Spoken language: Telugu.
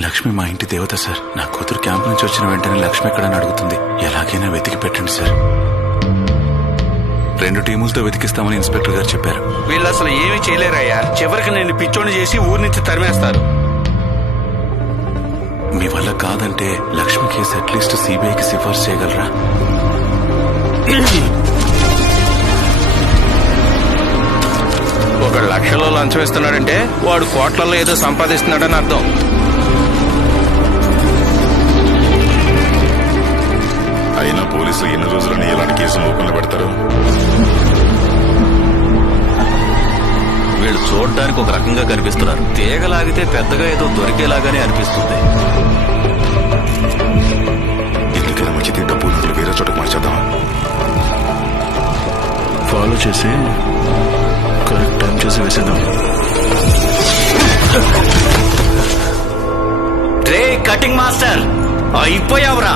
లక్ష్మి మా ఇంటి దేవత సార్. నా కూతురు క్యాంప్ నుంచి వచ్చిన వెంటనే లక్ష్మి ఎక్కడని అడుగుతుంది. ఎలాగైనా వెతికి పెట్టండి సార్. 2 టీములతో వెతికిస్తామని ఇన్స్పెక్టర్ గారు చెప్పారు. వీళ్ళు అసలు ఏమీ చేయలేరయ్యా. చివరికి నేను పిచ్చోని చేసి ఊరి నుంచి తరిమేస్తారు. మీ వల్ల కాదంటే లక్ష్మి కేసు అట్లీస్ట్ సిబిఐకి సిఫార్సు చేయగలరా? ఒక లక్షలో లంచం ఇస్తున్నాడంటే వాడు కోట్లలో ఏదో సంపాదిస్తున్నాడని అర్థం. అయినా పోలీసులు ఎన్ని రోజులని ఇలాంటి కేసులు ఓపెన్లో పెడతారు? వీళ్ళు చూడడానికి ఒక రకంగా కనిపిస్తున్నారు. తీగలాగితే పెద్దగా ఏదో దొరికేలాగానే అనిపిస్తుంది. ఎందుకైనా మంచిది డబ్బు నిధులు వేరే చోటకు మార్చేద్దాం. ఫాలో చేసి కరెక్ట్ టైం చేసి వేసేద్దాం. రే కటింగ్ మాస్టర్ అయిపోయావురా.